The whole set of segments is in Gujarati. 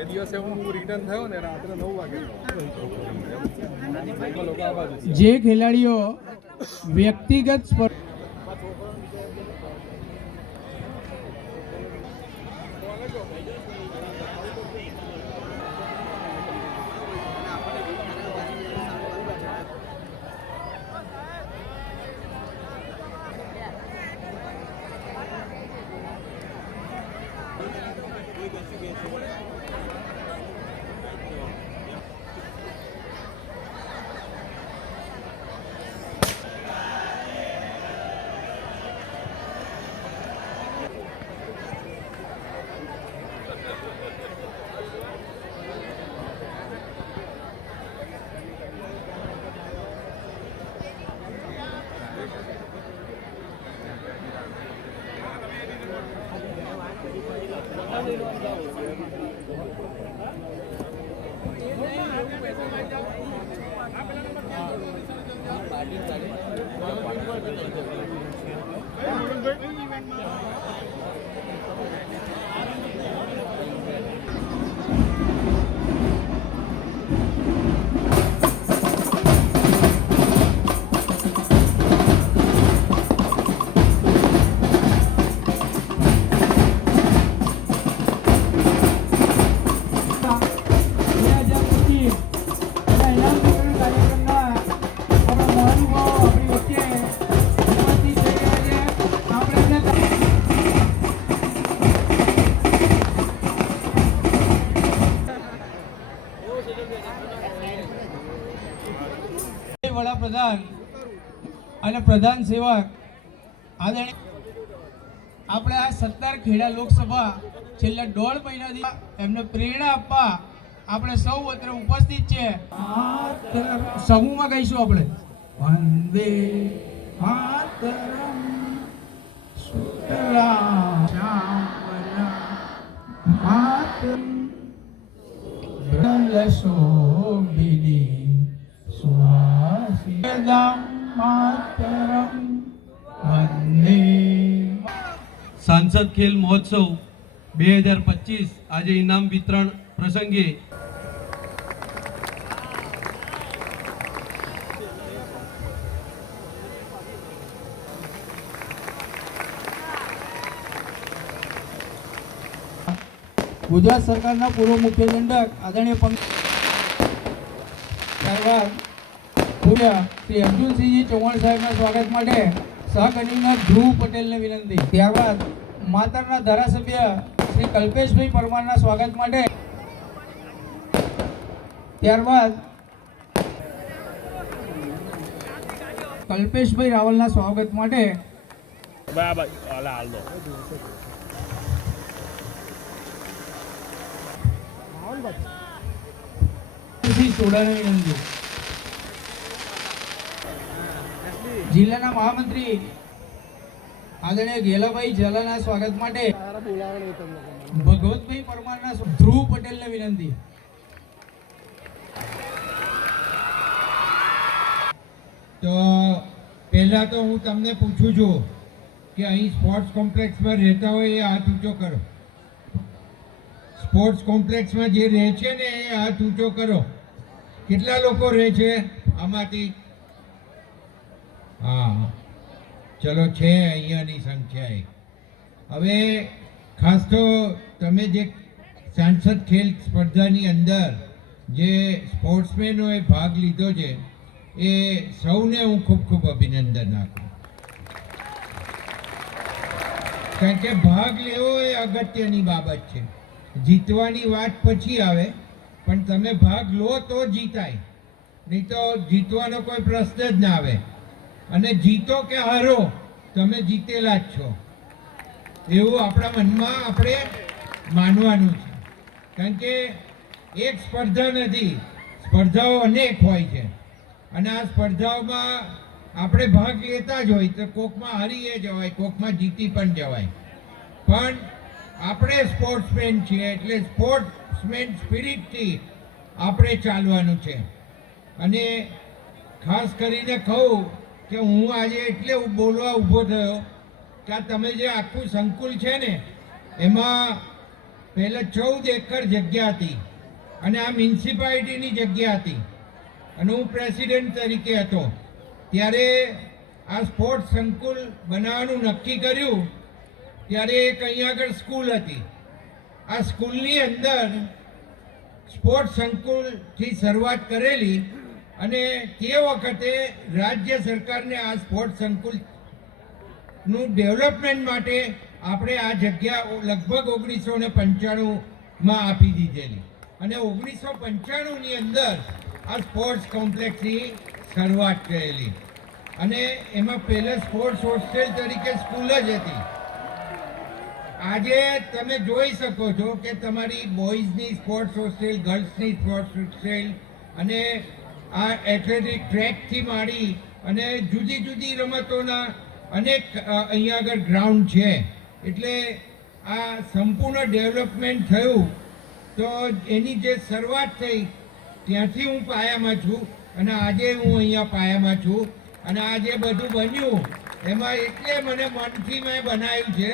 એ દિવસે હું રિટર્ન થયો ને રાત્રે 9 વાગે જે ખેલાડીઓ વ્યક્તિગત વડાપ્રધાન અને પ્રધાન સેવક આદરણીય આપણે આ 17 ખેડા લોકસભા છેલ્લા 1.5 મહિનાથી એમને પ્રેરણા આપવા આપણે સૌ અત્રે ઉપસ્થિત છે. સમૂહમાં કહીશું આપણે વંદે માતરમ सांसद खेल महोत्सव 2025 आज इनाम वितरण प्रसंगे गुजरात सरकारना पूर्व मुख्य दंडक आदरणीय ત્યારબાદ શ્રી અર્જુનસિંહજી ચૌહાણ સાહેબના સ્વાગત માટે સહકન્વીનર ધ્રુવ પટેલને વિનંતી. ત્યારબાદ માતરના ધારાસભ્ય શ્રી કલ્પેશભાઈ પરમારના સ્વાગત માટે, ત્યારબાદ કલ્પેશભાઈ રાવલના સ્વાગત માટે સોડાની વિનંતી. જિલ્લાના મહામંત્રી આદરણીય ગેલાભાઈ ઝાલાના સ્વાગત માટે ભગવતભાઈ પરમારના ધ્રુવ પટેલને વિનંતી. તો પહેલા તો હું તમને પૂછું છું કે અહીં સ્પોર્ટ્સ કોમ્પ્લેક્સમાં રહેતા હોય એ હાથ ઊંચો કરો. સ્પોર્ટ્સ કોમ્પ્લેક્સમાં જે રહે છે ને એ હાથ ઊંચો કરો. કેટલા લોકો રહે છે આમાંથી? હા, ચલો છે અહીંયાની સંખ્યાએ. હવે ખાસ તો તમે જે સાંસદ ખેલ સ્પર્ધાની અંદર જે સ્પોર્ટ્સમેનોએ ભાગ લીધો છે એ સૌને હું ખૂબ ખૂબ અભિનંદન આપું. કારણ કે ભાગ લેવો એ અગત્યની બાબત છે. જીતવાની વાત પછી આવે, પણ તમે ભાગ લો તો જીતાય, નહીં તો જીતવાનો કોઈ પ્રશ્ન જ ના આવે. અને જીતો કે હારો તમે જીતેલા જ છો એવું આપણા મનમાં આપણે માનવાનું છે. કારણ કે એક સ્પર્ધા નથી, સ્પર્ધાઓ અનેક હોય છે અને આ સ્પર્ધાઓમાં આપણે ભાગ લેતા જ હોય તો કોકમાં હારીએ જવાય, કોકમાં જીતી પણ જવાય. પણ આપણે સ્પોર્ટ્સમેન છીએ એટલે સ્પોર્ટ્સમેન સ્પિરિટથી આપણે ચાલવાનું છે. અને ખાસ કરીને કહું કે હું આજે એટલે બોલવા ઊભો થયો કે આ તમે જે આખું સંકુલ છે ને એમાં પહેલે 14 એકર જગ્યા હતી અને આ મ્યુનિસિપાલિટીની જગ્યા હતી અને હું પ્રેસિડેન્ટ તરીકે હતો. ત્યારે આ સ્પોર્ટ્સ સંકુલ બનાવવાનું નક્કી કર્યું. ત્યારે એક અહીંયા આગળ સ્કૂલ હતી. આ સ્કૂલની અંદર સ્પોર્ટ્સ સંકુલથી શરૂઆત કરેલી અને તે વખતે રાજ્ય સરકારને આ સ્પોર્ટ્સ સંકુલનું ડેવલપમેન્ટ માટે આપણે આ જગ્યા લગભગ 1995માં આપી દીધેલી અને 1995ની અંદર આ સ્પોર્ટ્સ કોમ્પ્લેક્સની શરૂઆત કરેલી અને એમાં પહેલાં સ્પોર્ટ્સ હોસ્ટેલ તરીકે સ્કૂલ જ હતી. આજે તમે જોઈ શકો છો કે તમારી બોયઝની સ્પોર્ટ્સ હોસ્ટેલ, ગર્લ્સની સ્પોર્ટ્સ હોસ્ટેલ અને આ એથ્લેટિક ટ્રેકથી માંડી અને જુદી જુદી રમતોના અનેક અહીંયા આગળ ગ્રાઉન્ડ છે. એટલે આ સંપૂર્ણ ડેવલપમેન્ટ થયું. તો એની જે શરૂઆત થઈ ત્યાંથી હું પાયામાં છું અને આજે હું અહીંયા પાયામાં છું. અને આ જે બધું બન્યું એમાં એટલે મને મનથી મેં બનાવ્યું છે.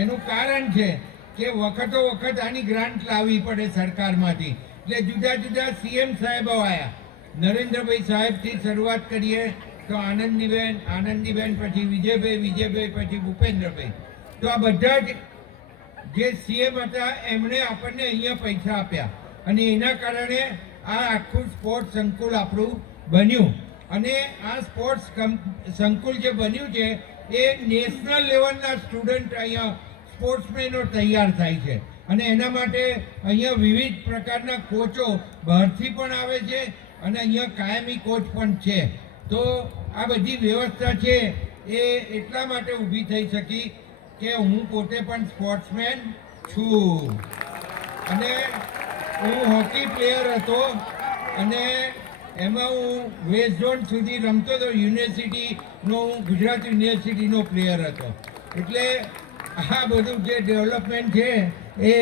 એનું કારણ છે કે વખતો વખત આની ગ્રાન્ટ લાવવી પડે સરકારમાંથી. એટલે જુદા જુદા સીએમ સાહેબો આવ્યા. નરેન્દ્રભાઈ સાહેબથી શરૂઆત કરીએ તો આનંદીબેન પછી વિજયભાઈ પછી ભૂપેન્દ્રભાઈ. તો આ બધા જ જે સીએમ હતા એમણે આપણને અહીંયા પૈસા આપ્યા અને એના કારણે આ આખું સ્પોર્ટ્સ સંકુલ આપણું બન્યું. અને આ સ્પોર્ટ્સ સંકુલ જે બન્યું છે એ નેશનલ લેવલના સ્ટુડન્ટ અહીંયા સ્પોર્ટ્સમેનો તૈયાર થાય છે અને એના માટે અહીંયા વિવિધ પ્રકારના કોચો બહારથી પણ આવે છે અને અહીંયા કાયમી કોચ પણ છે. તો આ બધી વ્યવસ્થા છે એ એટલા માટે ઊભી થઈ શકી કે હું પોતે પણ સ્પોર્ટ્સમેન છું અને હું હોકી પ્લેયર હતો અને એમાં હું વેસ્ટ ઝોન સુધી રમતો હતો. યુનિવર્સિટીનો હું ગુજરાત યુનિવર્સિટીનો પ્લેયર હતો. એટલે આ બધું જે ડેવલપમેન્ટ છે એ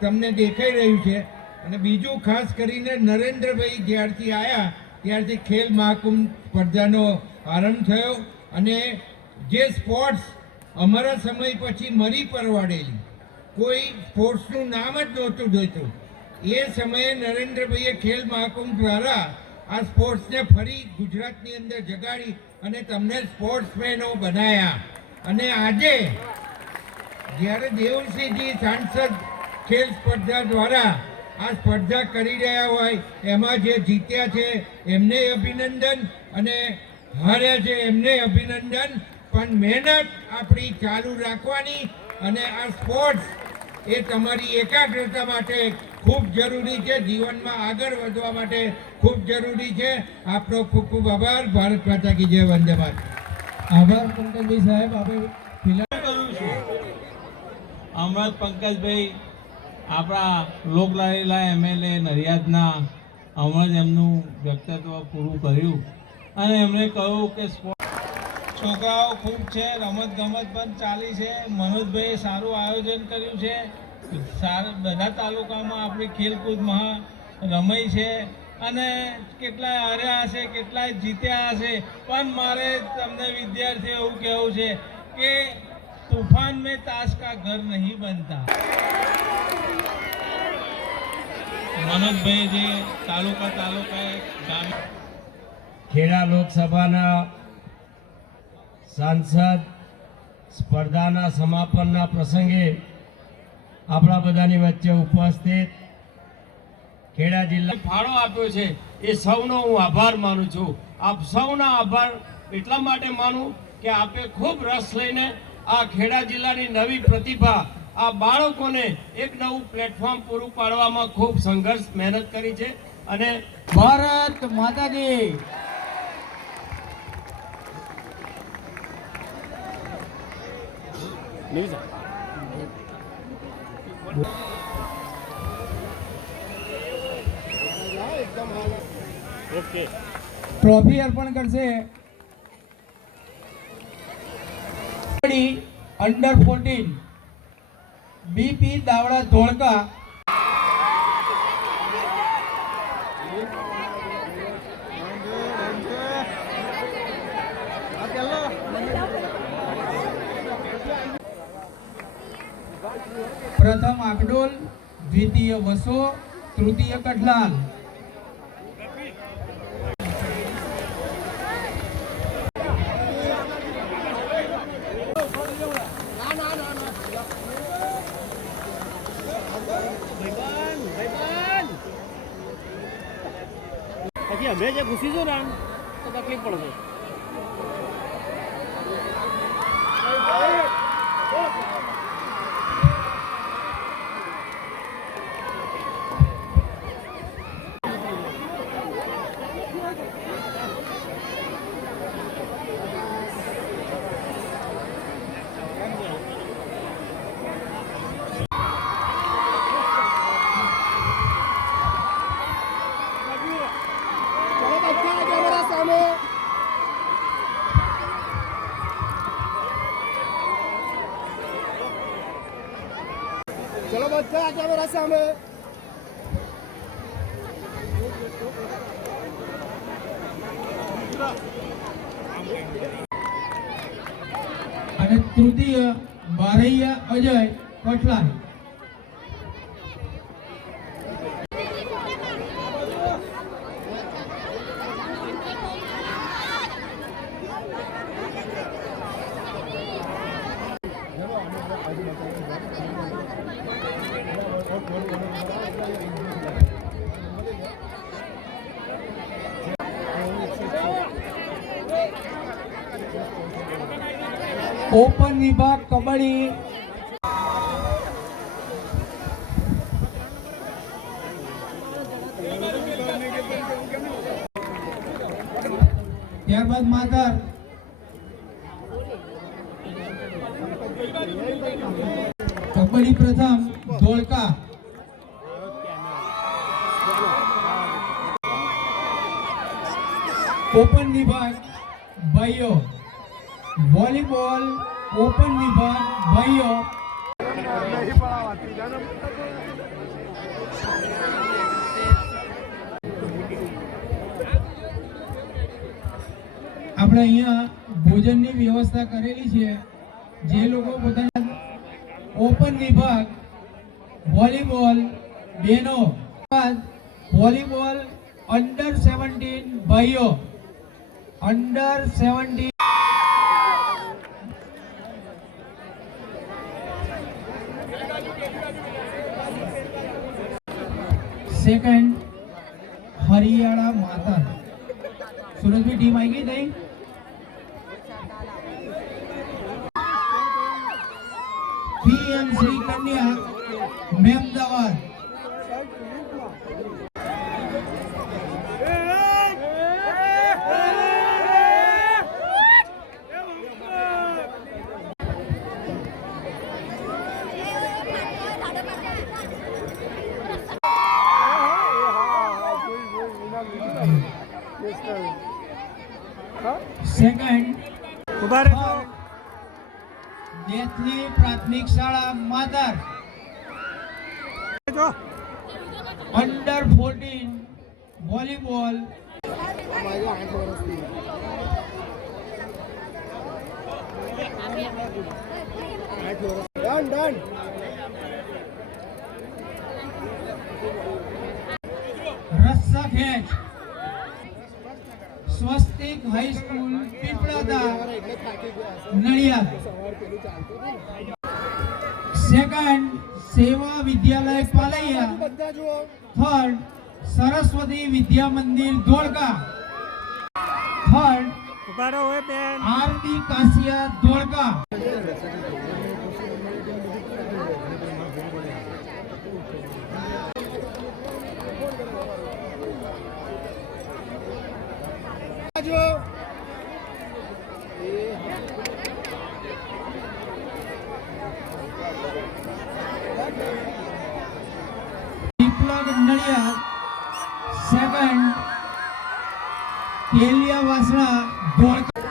તમને દેખાઈ રહ્યું છે. અને બીજું ખાસ કરીને નરેન્દ્રભાઈ જ્યારથી આવ્યા ત્યારથી ખેલ મહાકુંભ સ્પર્ધાનો આરંભ થયો અને જે સ્પોર્ટ્સ અમારા સમય પછી મરી પરવાડેલી, કોઈ સ્પોર્ટ્સનું નામ જ નહોતું દેતું, એ સમયે નરેન્દ્રભાઈએ ખેલ મહાકુંભ દ્વારા આ સ્પોર્ટ્સને ફરી ગુજરાતની અંદર જગાડી અને તમને સ્પોર્ટ્સમેનો બનાવ્યા. અને આજે જ્યારે દેવસિંહજી સાંસદ ખેલ સ્પર્ધા દ્વારા આ સ્પર્ધા કરી રહ્યા હોય એમાં જે જીત્યા છે એમને અભિનંદન અને હાર્યા છે એમને અભિનંદન. પણ મહેનત આપણી ચાલુ રાખવાની અને આ સ્પોર્ટ્સ એ તમારી એકાગ્રતા માટે ખૂબ જરૂરી છે. જીવનમાં આગળ વધવા માટે ખૂબ જરૂરી છે. આપનો ખૂબ ખૂબ આભાર. ભારત માતા કી જય. વંદે માતરમ. આભાર પંકજભાઈ સાહેબ. આપણે ફિલ્મ કરું છું. હમણાં જ પંકજભાઈ આપણા લોકલાડીલા એમએલએ નડિયાદના હમણાં જ એમનું વ્યક્તિત્વ પૂરું કર્યું અને એમણે કહ્યું કે છોકરાઓ ખૂબ છે, રમતગમત પણ ચાલી છે. મનોજભાઈએ સારું આયોજન કર્યું છે. બધા તાલુકામાં આપણી ખેલકૂદમાં રમાઈ છે અને કેટલાય હાર્યા હશે, કેટલાય જીત્યા હશે. પણ મારે તમને વિદ્યાર્થીઓ એવું કહેવું છે કે તूफान में ताश का घर नहीं बनता. મનોજભાઈ જે તાલુકાએ ખેડા લોકસભાના સાંસદ સ્પર્ધાના સમાપનના પ્રસંગે આપણા બધાની વચ્ચે ઉપસ્થિત ખેડા જિલ્લા ફાળો આપ્યો છે એ સૌનો હું આભાર માનું છું. આપ સૌના આભાર એટલા માટે માનું કે આપે ખૂબ રસ લઈને આ ખેડા જિલ્લાની નવી પ્રતિભા, આ બાળકોને એક નવું પ્લેટફોર્મ પૂરું પાડવામાં ખૂબ સંઘર્ષ મહેનત કરી છે. અને ભારત માતા કી. ટ્રોફી અર્પણ કરશે અંડર 14 બીપી દાવડા ધોળકા. પ્રથમ આકડોલ દ્વિતીય વસો, તૃતીય કઠલાલ. પછી અમે જે ઘૂસીશું ને તો તકલીફ પડશે. ચલો બધા કેમેરા સામે. અને તૃતીય બારૈયા અજય કઠલાલ. ઓપન વિભાગ કબડ્ડી ત્યારબાદ માતર કબડ્ડી પ્રથમ ધોળકા. ઓપન વિભાગ ભાઈઓ. વોલીબોલ ઓપન વિભાગ ભાઈઓ. નહીં પડાવાતી જાનો. આપણે અહીંયા ભોજનની વ્યવસ્થા કરેલી છે. જે લોકો પોતાના ઓપન વિભાગ વોલીબોલ બહેનો, વોલીબોલ અંડર 17 ભાઈઓ, અંડર 17. સેકન્ડ હરિયાણા માતર. સુરજભાઈ ટીમ આવી ગઈ નહીં? પીએમ શ્રી કન્યા મહેમદાવાદ. સેકન્ડ દેથલી પ્રાથમિક શાળા Matar, under 14 volleyball. Done done. રસ્સા ખેંચ સ્વસ્તિક હાઈસ્કૂલ પીપળાદા નડિયાદ. સેકન્ડ સેવા વિદ્યાલય પાલૈયા. બધા જુઓ. Third Saraswati Vidya Mandir Dholka. Third Aarti Kasiya Dholka. Pipalad Nadiad. Second Keliya Vasna Dholka.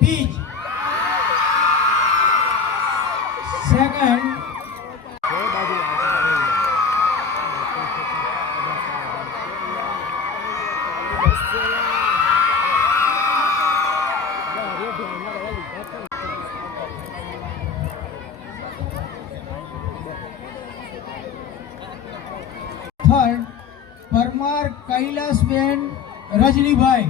પીચ. સેકન્ડ કૈલાસબેન રજનીભાઈ,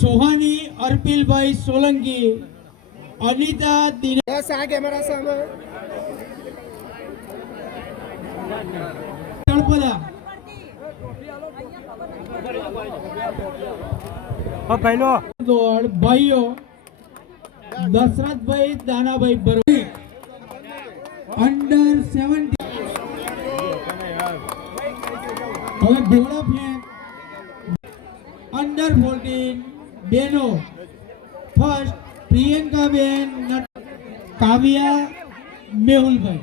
સોહાની અર્પિલભાઈ સોલંકી, અનિતા बस आ कैमरा सामने તળપદા, દોડ ભાઈઓ દશરથભાઈ દાનાભાઈ બરોબર, અંડર 17 હવે ઘોડા ફેંક, અંડર 14 બેનો, ફર્સ્ટ પ્રિયંકાબેન કાવ્યા મેહુલભાઈ,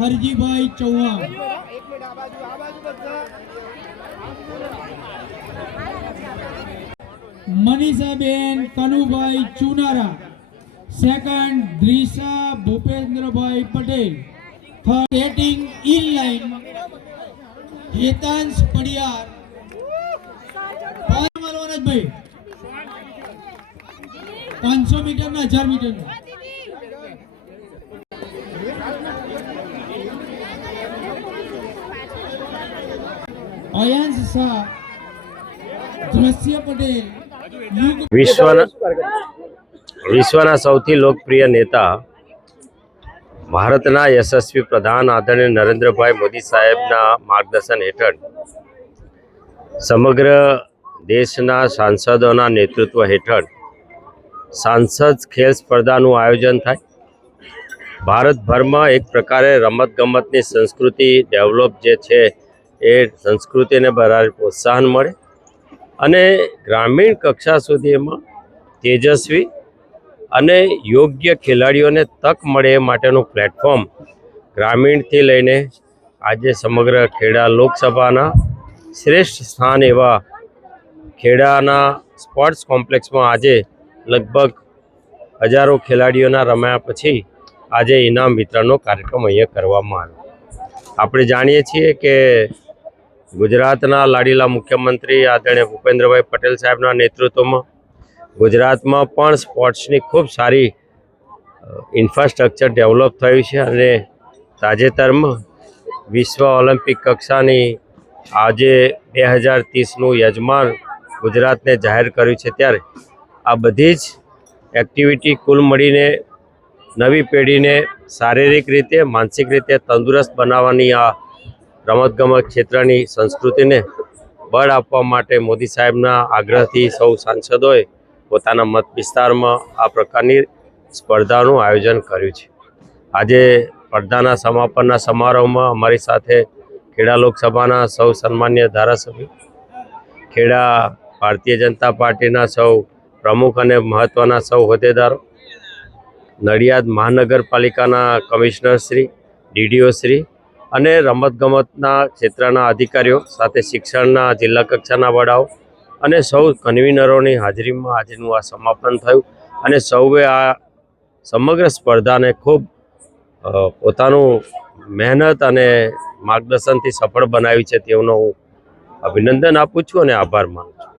હરજીભાઈ ચૌહાણ, एक मिनट आ बाजू बच्चा Manishaben Kanubhai Chunara, second Drisha Bhupendrabhai Patel, third batting in line Hetansh Padiyar, Manojbhai 500 meter ના 1000 મીટર ના અયાંશ શાહ, દ્રશ્ય પટેલ, વિશ્વના સૌથી લોકપ્રિય નેતા ભારતના યશસ્વી પ્રધાન આદરણીય નરેન્દ્રભાઈ મોદી સાહેબના માર્ગદર્શન હેઠળ સમગ્ર દેશના સાંસદોના નેતૃત્વ હેઠળ સાંસદ ખેલ સ્પર્ધાનું આયોજન થાય. ભારતભરમાં એક પ્રકારે રમતગમતની સંસ્કૃતિ ડેવલપ જે છે એ સંસ્કૃતિને બરાબર પ્રોત્સાહન મળે અને ગ્રામીણ કક્ષા સુધીમાં તેજસ્વી અને યોગ્ય ખેલાડીઓને તક મળે એ માટેનું પ્લેટફોર્મ ગ્રામીણથી લઈને આજે સમગ્ર ખેડા લોકસભાના શ્રેષ્ઠ સ્થાન એવા ખેડાના સ્પોર્ટ્સ કોમ્પ્લેક્સમાં આજે લગભગ હજારો ખેલાડીઓના રમ્યા પછી આજે ઇનામ વિતરણનો કાર્યક્રમ અહીંયા કરવામાં આવ્યો. આપણે જાણીએ છીએ કે ગુજરાતના લાડીલા મુખ્યમંત્રી આદરણીય ભૂપેન્દ્રભાઈ પટેલ સાહેબના નેતૃત્વમાં ગુજરાતમાં પણ સ્પોર્ટ્સની ખૂબ સારી ઇન્ફ્રાસ્ટ્રક્ચર ડેવલપ થયું છે અને તાજેતરમાં વિશ્વ ઓલિમ્પિક કક્ષાની આજે 2030નું યજમાન ગુજરાતને જાહેર કર્યું છે. ત્યારે આ બધી જ એક્ટિવિટી કુલ મળીને નવી પેઢીને શારીરિક રીતે માનસિક રીતે તંદુરસ્ત બનાવવાની આ રમતગમત ક્ષેત્રની સંસ્કૃતિને બળ આપવા માટે મોદી સાહેબના આગ્રહથી સૌ સાંસદોએ પોતાના મત વિસ્તારમાં આ પ્રકારની સ્પર્ધાનું આયોજન કર્યું છે. આજે સ્પર્ધાના સમાપનના સમારોહમાં અમારી સાથે ખેડા લોકસભાના સૌ સન્માન્ય ધારાસભ્યો, ખેડા ભારતીય જનતા પાર્ટીના સૌ પ્રમુખ અને મહત્ત્વના સૌ હોદ્દેદારો, નડિયાદ મહાનગરપાલિકાના કમિશનર શ્રી, ડીડીઓ શ્રી અને રમતગમતના ક્ષેત્રના અધિકારીઓ સાથે શિક્ષણના જિલ્લા કક્ષાના વડાઓ અને સૌ કન્વીનરોની હાજરીમાં આજનું આ સમાપન થયું અને સૌએ આ સમગ્ર સ્પર્ધાને ખૂબ પોતાનું મહેનત અને માર્ગદર્શનથી સફળ બનાવી છે તેઓનો હું અભિનંદન આપું છું અને આભાર માનું છું.